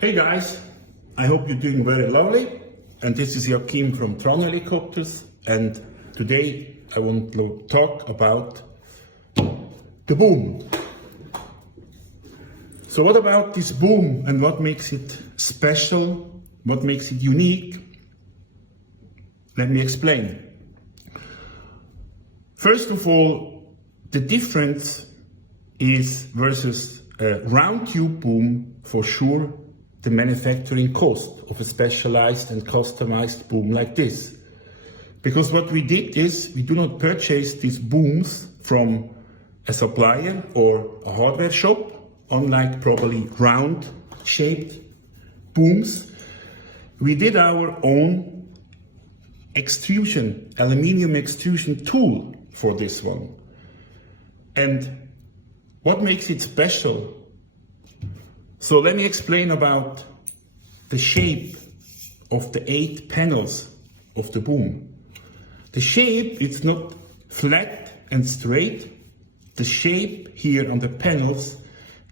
Hey guys, I hope you're doing very lovely. And this is Joachim from Tronhelicopters. And today I want to talk about the boom. So what about this boom and what makes it special? What makes it unique? Let me explain. First of all, the difference is versus a round tube boom, for sure, the manufacturing cost of a specialized and customized boom like this. Because what we did is we do not purchase these booms from a supplier or a hardware shop, unlike probably round shaped booms. We did our own extrusion, aluminium extrusion tool for this one. And what makes it special? So let me explain about the shape of the 8 panels of the boom. The shape, it's not flat and straight. The shape here on the panels,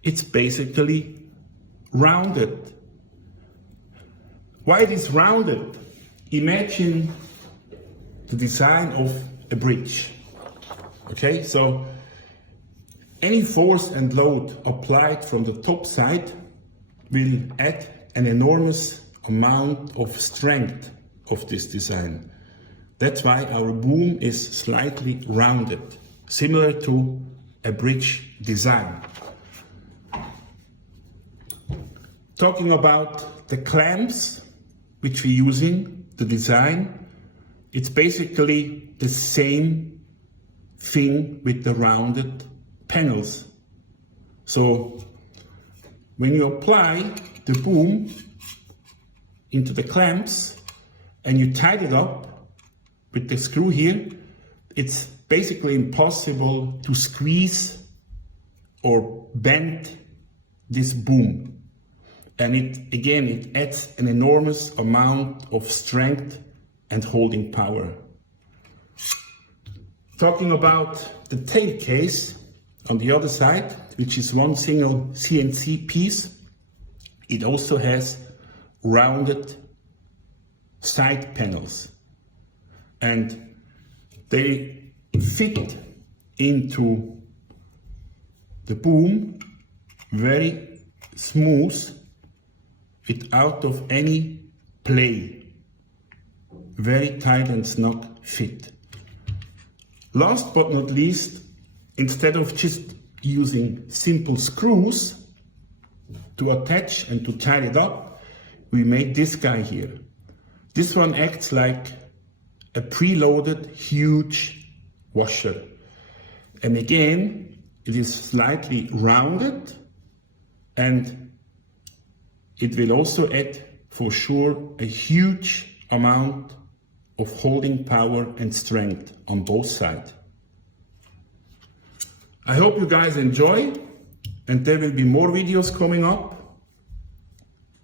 it's basically rounded. Why it is rounded? Imagine the design of a bridge. Okay, so any force and load applied from the top side will add an enormous amount of strength of this design. That's why our boom is slightly rounded, similar to a bridge design. Talking about the clamps which we're using, the design, it's basically the same thing with the rounded panels. So when you apply the boom into the clamps and you tighten it up with the screw here, it's basically impossible to squeeze or bend this boom. And it adds an enormous amount of strength and holding power. Talking about the tail case, on the other side, which is one single CNC piece, it also has rounded side panels. And they fit into the boom very smooth, without of any play. Very tight and snug fit. Last but not least, instead of just using simple screws to attach and to tie it up, we made this guy here. This one acts like a preloaded huge washer. And again, it is slightly rounded and it will also add for sure a huge amount of holding power and strength on both sides. I hope you guys enjoy, and there will be more videos coming up.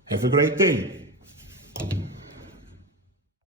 Have a great day.